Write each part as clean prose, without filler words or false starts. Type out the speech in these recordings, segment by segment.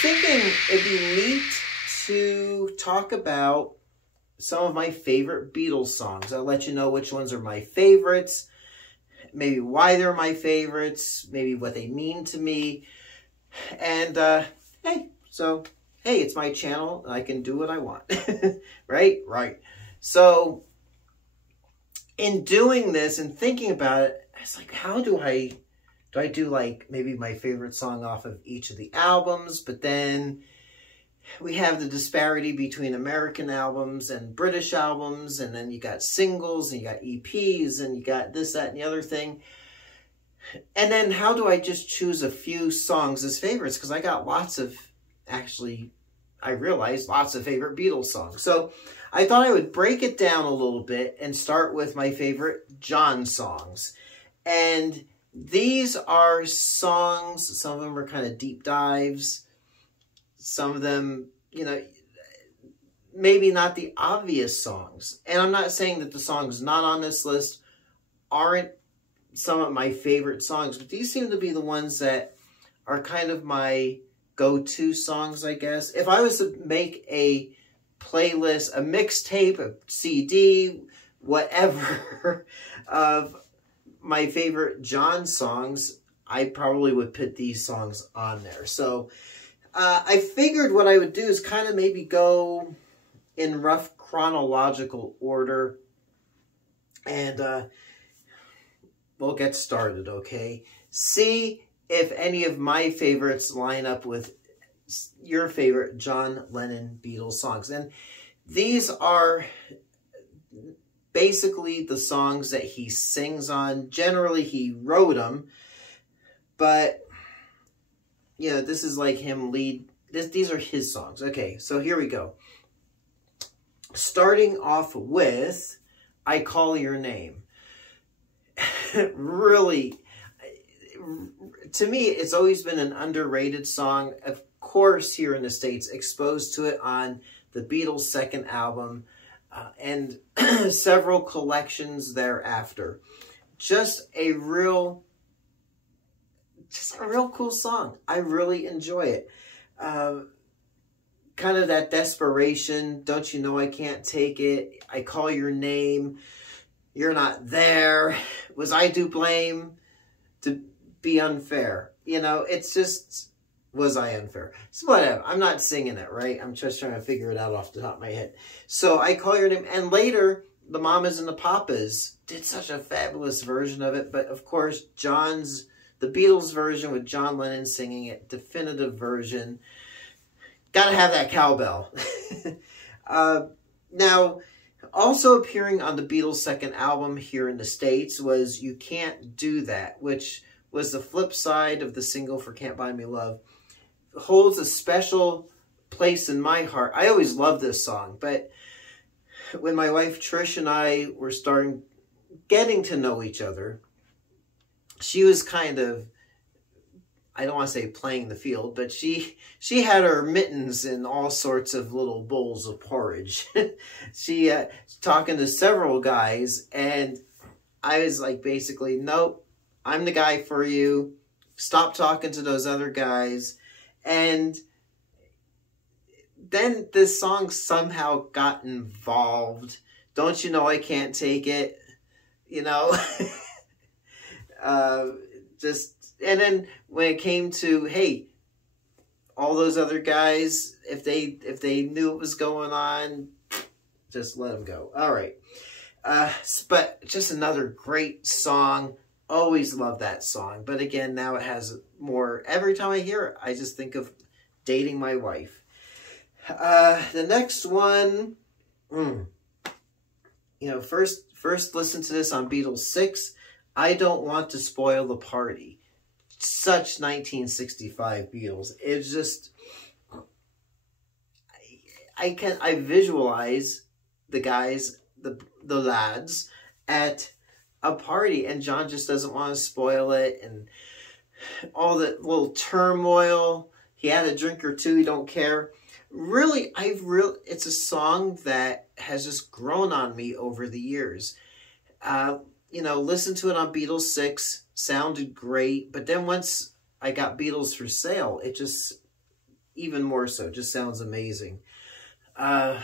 thinking it'd be neat to talk about some of my favorite Beatles songs. I'll let you know which ones are my favorites, maybe why they're my favorites, maybe what they mean to me. And, hey, it's my channel, and I can do what I want, right? Right. So, in doing this and thinking about it, I was like, how do I do like maybe my favorite song off of each of the albums, but then we have the disparity between American albums and British albums, and then you got singles, and you got EPs, and you got this, that, and the other thing. And then how do I just choose a few songs as favorites? Because I got lots of, actually, I realized lots of favorite Beatles songs. So I thought I would break it down a little bit and start with my favorite John songs. And these are songs, some of them are kind of deep dives. Some of them, you know, maybe not the obvious songs. And I'm not saying that the songs not on this list aren't some of my favorite songs, but these seem to be the ones that are kind of my go-to songs, I guess. If I was to make a playlist, a mixtape, a CD, whatever, of my favorite John songs, I probably would put these songs on there. So I figured what I would do is kind of maybe go in rough chronological order, and we'll get started, okay? See if any of my favorites line up with your favorite John Lennon Beatles songs. And these are basically the songs that he sings on. Generally, he wrote them, but you know, this is like him lead. These are his songs. Okay, so here we go. Starting off with I Call Your Name. Really, to me, it's always been an underrated song. Of course, here in the States, exposed to it on the Beatles' second album and several collections thereafter. Just a real cool song. I really enjoy it. Kind of that desperation. Don't you know I can't take it? I call your name. You're not there. Was I to blame to be unfair? You know, it's just, was I unfair? It's whatever. I'm not singing it, right? I'm just trying to figure it out off the top of my head. So I Call Your Name. And later, the Mamas and the Papas did such a fabulous version of it. But of course, the Beatles version with John Lennon singing it, definitive version. Gotta have that cowbell. Now, also appearing on the Beatles' second album here in the States was You Can't Do That, which was the flip side of the single for Can't Buy Me Love. Holds a special place in my heart. I always loved this song, but when my wife Trish and I were getting to know each other, she was kind of, I don't want to say playing the field, but she had her mittens in all sorts of little bowls of porridge. She talking to several guys, and I was like, basically, nope, I'm the guy for you. Stop talking to those other guys. And then this song somehow got involved. Don't you know I can't take it? You know? And then when it came to, hey, all those other guys, if they knew what was going on, just let them go. All right. But just another great song. Always love that song. But again, now it has more. Every time I hear it, I just think of dating my wife. The next one, you know, first listen to this on Beatles 6. I Don't Want to Spoil the Party. Such 1965 Beatles. It's just, I visualize the guys, the lads at a party, and John just doesn't want to spoil it, and all the little turmoil. He had a drink or two, he don't care. Really, it's a song that has just grown on me over the years. You know, listen to it on Beatles 6, sounded great, but then once I got Beatles for Sale, it just, even more so. Just sounds amazing. A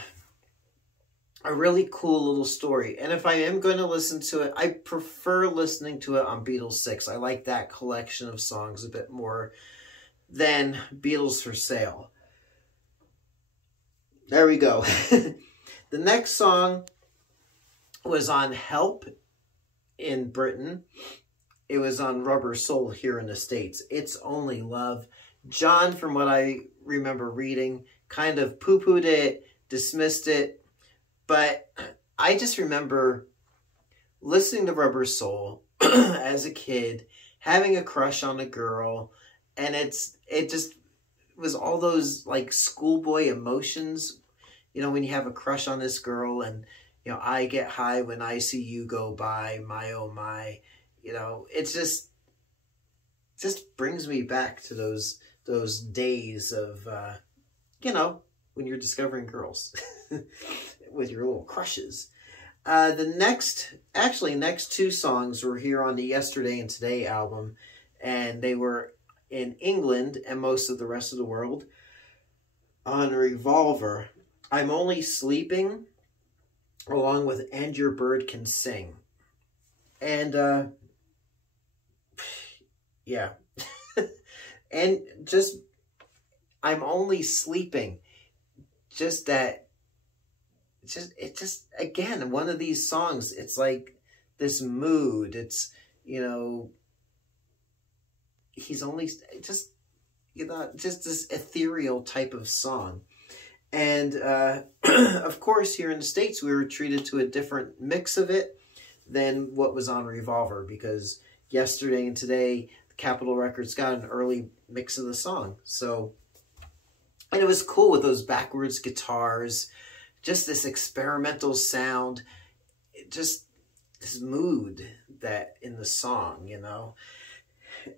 really cool little story. And if I am going to listen to it, I prefer listening to it on Beatles 6. I like that collection of songs a bit more than Beatles for Sale. There we go. The next song was on Help in Britain. It was on Rubber Soul here in the States. It's Only Love. John, from what I remember reading, kind of poo-pooed it, dismissed it. But I just remember listening to Rubber Soul as a kid, having a crush on a girl, and it just was all those like schoolboy emotions, you know, when you have a crush on this girl and, you know, I get high when I see you go by, my oh my, you know, it's just brings me back to those days of, you know, when you're discovering girls with your little crushes. The next two songs were here on the Yesterday and Today album, and they were in England and most of the rest of the world. On Revolver, I'm Only Sleeping, along with And Your Bird Can Sing. And, yeah. And just, I'm Only Sleeping. Just that, it just, again, one of these songs, it's like this mood. It's, you know, he's only, just, you know, just this ethereal type of song. And, of course, here in the States, we were treated to a different mix of it than what was on Revolver, because Yesterday and Today, Capitol Records got an early mix of the song. So, and it was cool with those backwards guitars, just this experimental sound, just this mood that in the song, you know.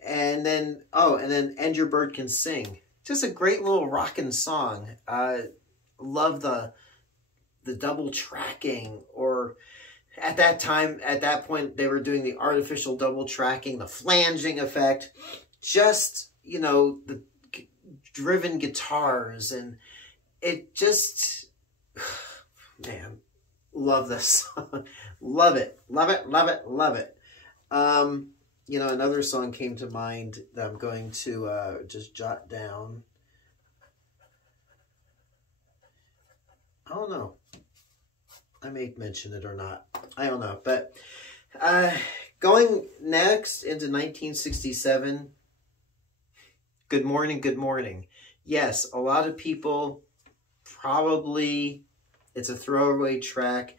And then, oh, and then And Your Bird Can Sing. Just a great little rockin' song. Love the double tracking, or at that time, at that point, they were doing the artificial double tracking, the flanging effect, just, you know, the driven guitars, and it just, man, love this song. Love it, love it, love it, love it. You know, another song came to mind that I'm going to just jot down. I don't know. I may mention it or not. I don't know. But going next into 1967, Good Morning, Good Morning. Yes, a lot of people probably, it's a throwaway track.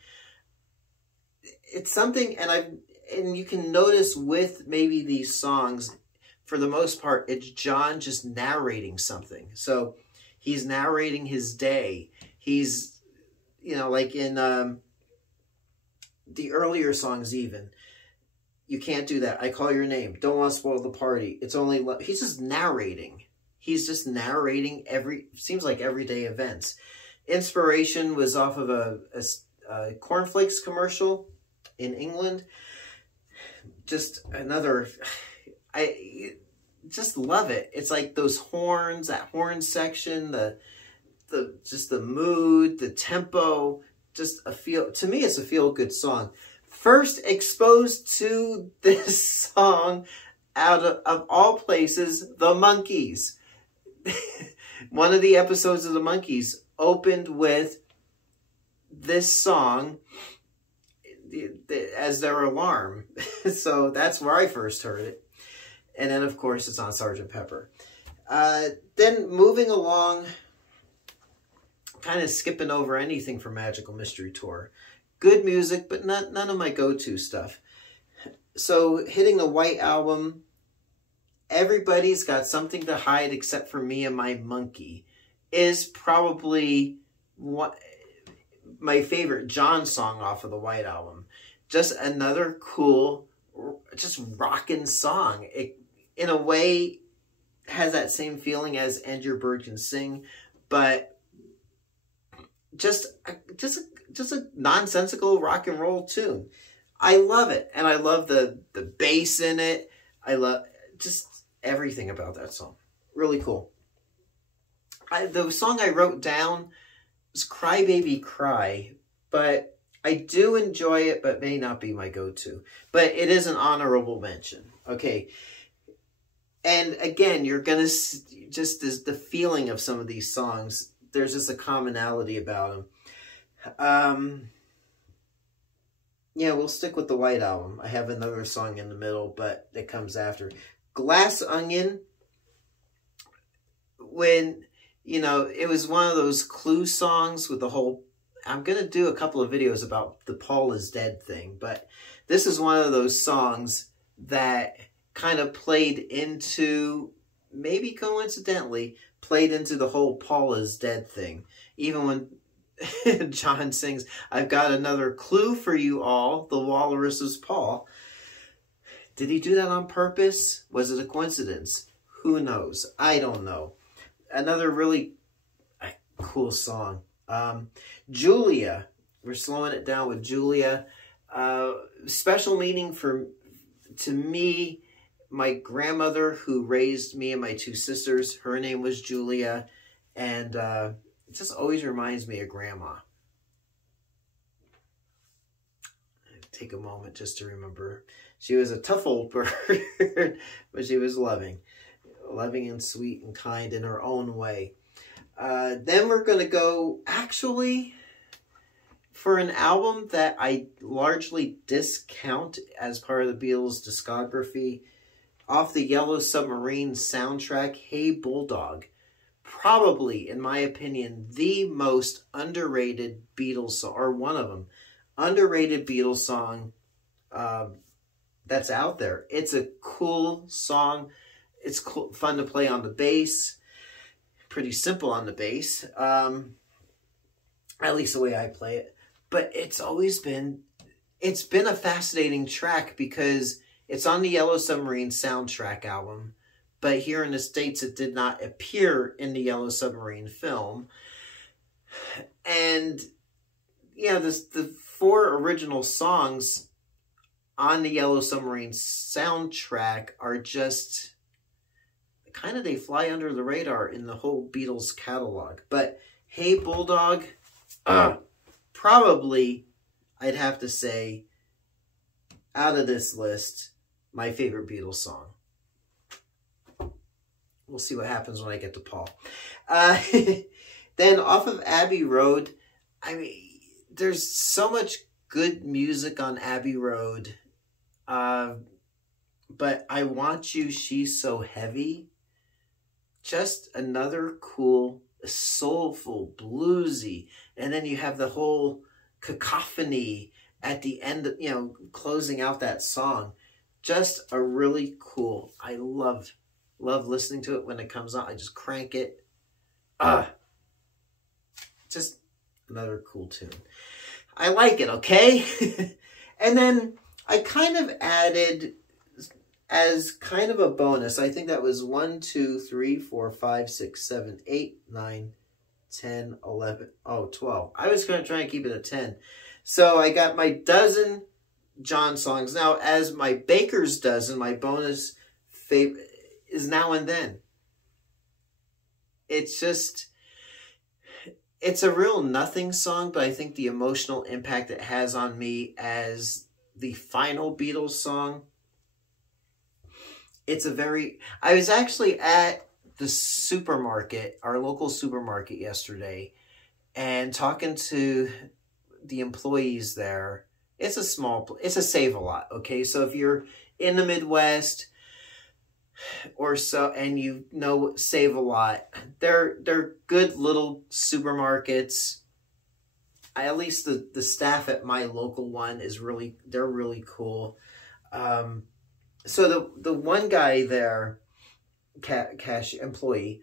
It's something, and you can notice with maybe these songs, for the most part, it's John just narrating something. So he's narrating his day. He's, you know, like in the earlier songs even, You Can't Do That, I Call Your Name, Don't Want to Spoil the Party, It's Only Love. He's just narrating. He's just narrating seems like everyday events. Inspiration was off of a cornflakes commercial in England. Just another, I just love it. It's like those horns, that horn section, just the mood, the tempo, just to me, it's a feel-good song. First exposed to this song out of all places, the Monkees. One of the episodes of the Monkees opened with this song as their alarm. So that's where I first heard it. And then, of course, it's on Sgt. Pepper. Then moving along, kind of skipping over anything from Magical Mystery Tour. Good music, but none of my go-to stuff. So hitting the White Album, Everybody's Got Something to Hide Except for Me and My Monkey is probably my favorite John song off of the White Album. Just another cool, just rockin' song. It, in a way, has that same feeling as And Your Bird Can Sing, but just a nonsensical rock and roll tune. I love it, and I love the bass in it. I love just everything about that song. Really cool. The song I wrote down was Cry Baby Cry, but I do enjoy it, but may not be my go-to. But it is an honorable mention. Okay. And again, you're going to, just as the feeling of some of these songs, there's just a commonality about them. Yeah, we'll stick with the White Album. I have another song in the middle, but it comes after. Glass Onion, when, you know, it was one of those Clue songs with the whole, I'm going to do a couple of videos about the Paul is dead thing, but this is one of those songs that kind of played into, maybe coincidentally, played into the whole Paul is dead thing. Even when John sings, I've got another clue for you all, the walrus is Paul. Did he do that on purpose? Was it a coincidence? Who knows? I don't know. Another really cool song. Julia. We're slowing it down with Julia. Special meaning to me. My grandmother who raised me and my two sisters, her name was Julia. And it just always reminds me of Grandma. Take a moment just to remember. She was a tough old bird, but she was loving and sweet and kind in her own way. Then we're going to go, actually, for an album that I largely discount as part of the Beatles' discography, off the Yellow Submarine soundtrack, Hey Bulldog. Probably, in my opinion, the most underrated Beatles song, or one of them, underrated Beatles song that's out there. It's a cool song. It's cool, fun to play on the bass. Pretty simple on the bass. At least the way I play it. But it's been a fascinating track because it's on the Yellow Submarine soundtrack album. But here in the States, it did not appear in the Yellow Submarine film. And, yeah, the 4 original songs on the Yellow Submarine soundtrack are just kind of, they fly under the radar in the whole Beatles catalog. But Hey Bulldog, probably, I'd have to say, out of this list, my favorite Beatles song. We'll see what happens when I get to Paul. Then off of Abbey Road, I mean, there's so much good music on Abbey Road. But I Want You, She's So Heavy. Just another cool, soulful, bluesy. And then you have the whole cacophony at the end, you know, closing out that song. Just a really cool, I love listening to it when it comes on. I just crank it. Just another cool tune. I like it, okay? And then I kind of added, as kind of a bonus, I think that was 1, 2, 3, 4, 5, 6, 7, 8, 9, 10, 11, 12. I was going to try and keep it at 10. So I got my dozen John songs. Now, as my Baker's dozen, my bonus favorite is Now and Then. It's just, it's a real nothing song, but I think the emotional impact it has on me as the final Beatles song, it's a very, I was actually at the supermarket, our local supermarket yesterday, and talking to the employees there. It's a small, it's a Save-A-Lot, okay? So if you're in the Midwest or so, and you know Save-A-Lot, they're good little supermarkets. At least the staff at my local one is really, they're really cool. So the one guy there, cash employee,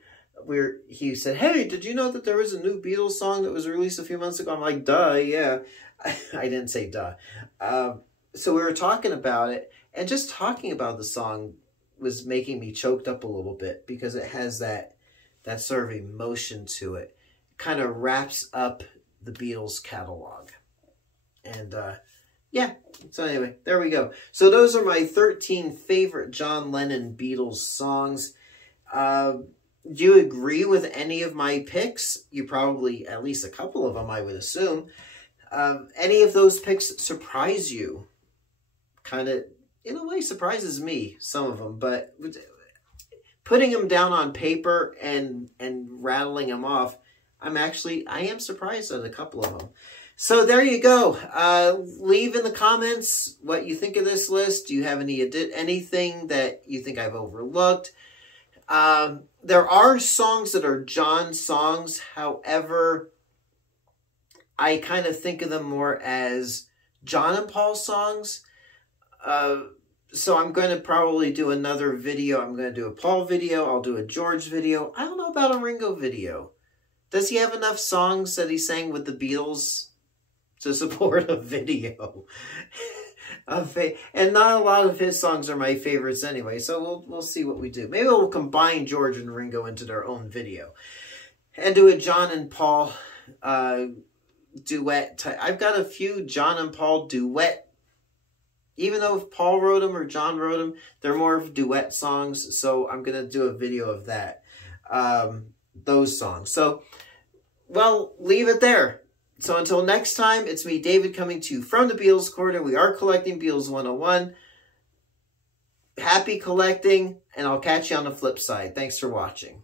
he said, hey, did you know that there was a new Beatles song that was released a few months ago? I'm like, duh, yeah. I didn't say duh. So we were talking about it, and just talking about the song was making me choked up a little bit because it has that sort of emotion to it. It kind of wraps up the Beatles catalog. And yeah, so anyway, there we go. So those are my 13 favorite John Lennon Beatles songs. Do you agree with any of my picks? You probably, at least a couple of them, I would assume. Any of those picks surprise you? Kind of, in a way, surprises me, some of them. But putting them down on paper and rattling them off, I am surprised at a couple of them. So there you go. Leave in the comments what you think of this list. Do you have anything that you think I've overlooked? There are songs that are John songs. However, I kind of think of them more as John and Paul songs. So I'm going to probably do another video. I'm going to do a Paul video. I'll do a George video. I don't know about a Ringo video. Does he have enough songs that he sang with the Beatles to support a video? And not a lot of his songs are my favorites anyway, so we'll see what we do. Maybe we'll combine George and Ringo into their own video and do a John and Paul duet. I've got a few John and Paul duet. Even though if Paul wrote them or John wrote them, they're more of duet songs, so I'm going to do a video of that, those songs. So, well, leave it there. So until next time, it's me, David, coming to you from the Beatles Corner. We are collecting Beatles 101. Happy collecting, and I'll catch you on the flip side. Thanks for watching.